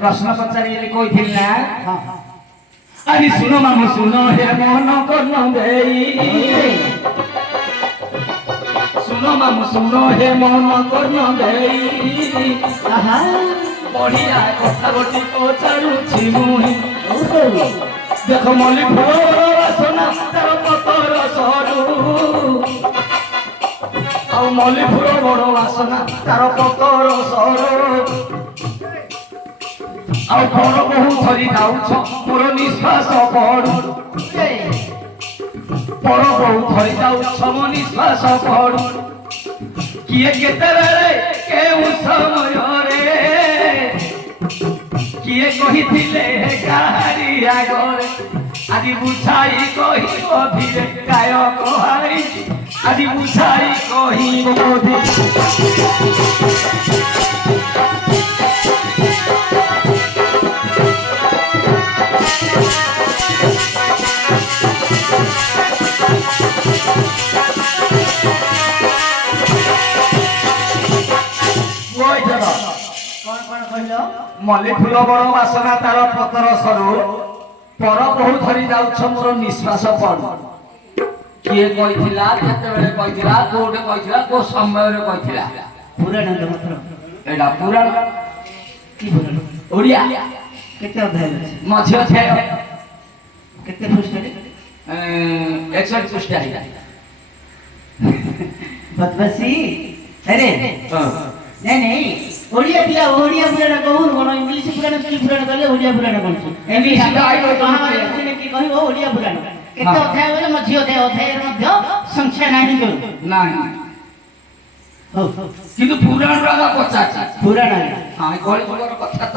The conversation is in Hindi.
प्रश्न पचारि कही अरे सुनो मामू सुनो हे मन कर्ण सुनो मामू सुनो हे मन कर्ण बढ़िया कथा गोटी पचारुछि मुहि देख मल्ली फूल वासना तार पतर सरू आ मल्ली फूल बड़ वासना तार पतर सरू और घर बहु धरी जाऊछ मोर निश्वास पड़ू पर बहु धरी जाऊछ मो निश्वास पड़ू किए केते बेले केउ समय रे किए कहिथिले काहारी आगरे आदि बुझाई कहिबो धीरे गायक हारी आदि बुझाई कहिबो धीरे मल्ली फूल बड़ वासना तार पतर सरू पर बहु धरी जाऊछ मोर निश्वास पड़ू किए कहिथिला केतेबेले कहिथिला कोठे कहिथिला को समय रे कहिथिला पुराण मंत्र एडा पुराण की पुराण ओडिया केते अध्याय अछि मध्य अध्याय केते पृष्ठ रे 61 पृष्ठ है बदमाशी अरे नहीं नहीं ओडिया पिला ओडिया पुराण कहू कोन इंग्लिश पुराण की पुराण कहले ओडिया पुराण कोन इंग्लिश आइ कहां है कि कहू ओडिया पुराण केते अध्याय होले मध्य अध्याय रे मध्य संख्या नाही करू नाही ହଉ କିନ୍ତୁ ପୁରାଣ ପଚାରିଛି ପୁରାଣ ହଁ କଳିଯୁଗର କଥା